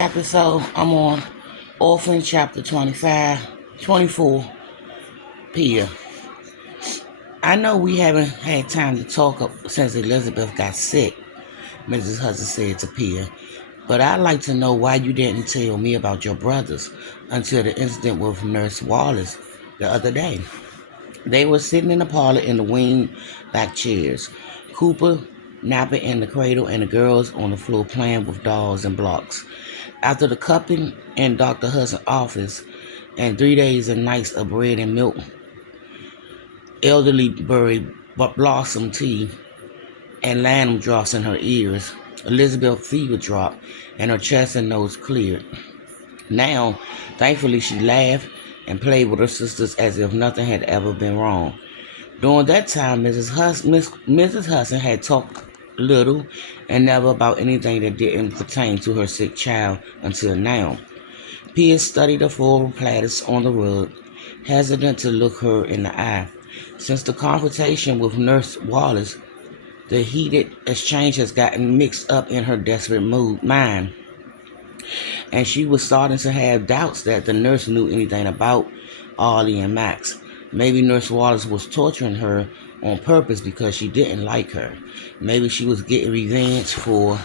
Episode, I'm on Orphan Chapter 25, 24, Pia. I know we haven't had time to talk since Elizabeth got sick, Mrs. Hudson said to Pia, but I'd like to know why you didn't tell me about your brothers until the incident with Nurse Wallace the other day. They were sitting in the parlor in the wing back chairs, Cooper napping in the cradle and the girls on the floor playing with dolls and blocks. After the cupping in Dr. Hudson's office and 3 days and nights of bread and milk, elderly berry blossom tea, and lantern drops in her ears, Elizabeth's fever dropped and her chest and nose cleared. Now, thankfully, she laughed and played with her sisters as if nothing had ever been wrong. During that time, Mrs. Hudson had talked little and never about anything that didn't pertain to her sick child until now. Pia studied the floral platters on the rug, hesitant to look her in the eye. Since the confrontation with Nurse Wallace, the heated exchange has gotten mixed up in her desperate mind, and she was starting to have doubts that the nurse knew anything about Ollie and Max. Maybe Nurse Wallace was torturing her on purpose because she didn't like her. Maybe she was getting revenge for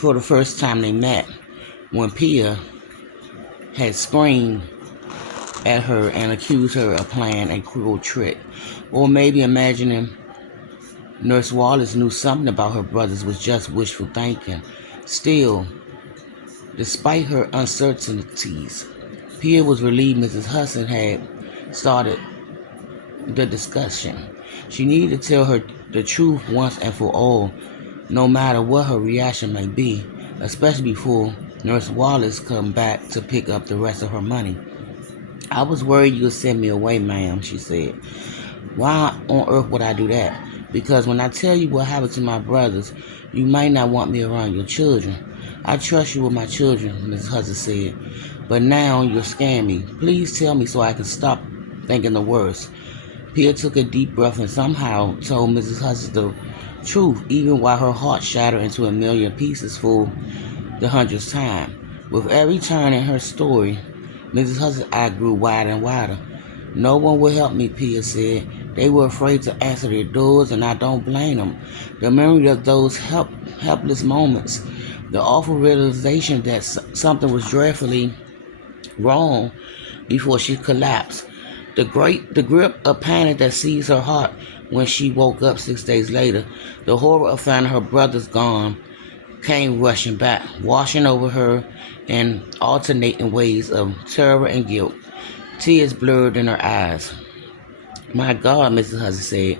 the first time they met, when Pia had screamed at her and accused her of playing a cruel trick. Or maybe imagining Nurse Wallace knew something about her brothers was just wishful thinking. Still, despite her uncertainties, Pia was relieved Mrs. Hudson had started the discussion. She needed to tell her the truth once and for all, no matter what her reaction may be, especially before Nurse Wallace come back to pick up the rest of her money. "I was worried you would send me away, ma'am," she said. "Why on earth would I do that? Because when I tell you what happened to my brothers, you might not want me around your children." "I trust you with my children," Mrs. Hudson said. "But now you're scaring me. Please tell me so I can stop thinking the worst." Pia took a deep breath and somehow told Mrs. Hudson the truth, even while her heart shattered into a million pieces for the 100th time. With every turn in her story, Mrs. Hudson's eye grew wider and wider. "No one will help me," Pia said. "They were afraid to answer their doors, and I don't blame them. The memory of those helpless moments, the awful realization that something was dreadfully wrong before she collapsed, the grip of panic that seized her heart when she woke up 6 days later, the horror of finding her brothers gone, came rushing back, washing over her in alternating waves of terror and guilt. Tears blurred in her eyes. "My God," Mrs. Hudson said,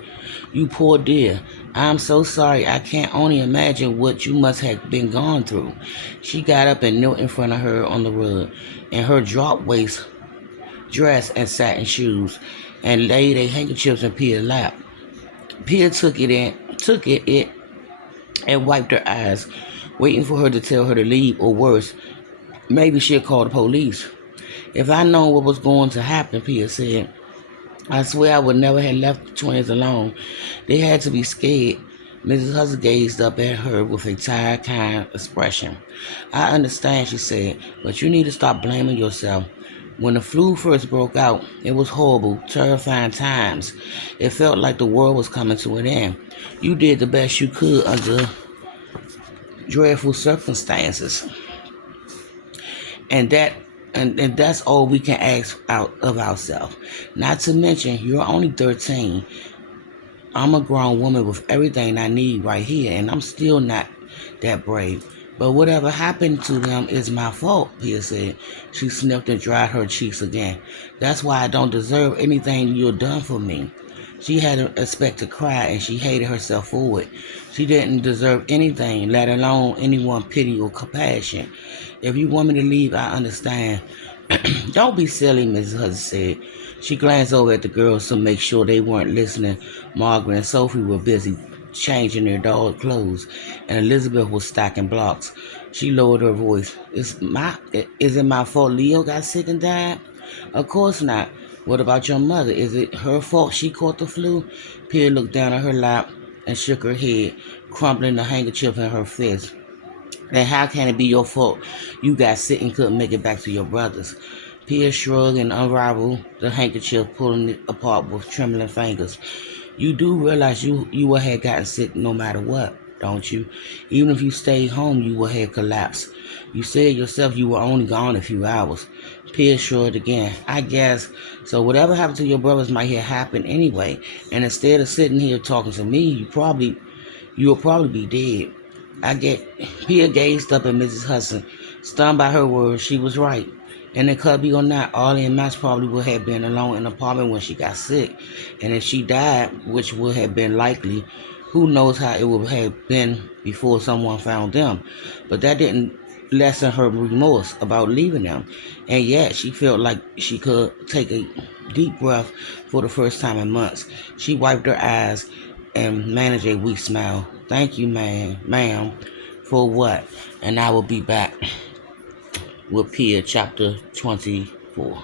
"you poor dear. I'm so sorry. I can't only imagine what you must have been gone through." She got up and knelt in front of her on the rug, in her drop waist dress and satin shoes, and laid a handkerchief in Pia's lap. Pia took it, and wiped her eyes, waiting for her to tell her to leave, or worse, maybe she'd call the police. "If I'd known what was going to happen," Pia said, "I swear I would never have left the twins alone. They had to be scared." Mrs. Hudson gazed up at her with a tired, kind expression. "I understand," she said, "but you need to stop blaming yourself. When the flu first broke out, it was horrible, terrifying times. It felt like the world was coming to an end. You did the best you could under dreadful circumstances. And that's all we can ask out of ourselves. Not to mention, you're only 13. I'm a grown woman with everything I need right here, and I'm still not that brave. But whatever happened to them is my fault," Pia said. She sniffed and dried her cheeks again. "That's why I don't deserve anything you've done for me." She hadn't expected to cry, and she hated herself for it. She didn't deserve anything, let alone anyone's pity or compassion. "If you want me to leave, I understand." "Don't be silly," Mrs. Hudson said. She glanced over at the girls to make sure they weren't listening. Margaret and Sophie were busy changing their doll clothes, and Elizabeth was stacking blocks. She lowered her voice. Is it my fault Leo got sick and died?" "Of course not. What about your mother? Is it her fault she caught the flu?" Pia looked down at her lap and shook her head, crumpling the handkerchief in her fist. And how can it be your fault you got sick and couldn't make it back to your brothers? Pia shrugged and unraveled the handkerchief, pulling it apart with trembling fingers. You do realize you would have gotten sick no matter what, don't you? Even if you stayed home, you would have collapsed. You said yourself you were only gone a few hours. Pia shrugged again. I guess. So whatever happened to your brothers might have happened anyway. And instead of sitting here talking to me, you'll probably be dead. I get Pia gazed up at Mrs. Hudson, stunned by her words. She was right. And it could be or not, Ollie and Max probably would have been alone in the apartment when she got sick. And if she died, which would have been likely, who knows how it would have been before someone found them. But that didn't lessen her remorse about leaving them. And yet she felt like she could take a deep breath for the first time in months. She wiped her eyes and managed a weak smile. Thank you, ma'am, for what? And I will be back with Pia chapter 24.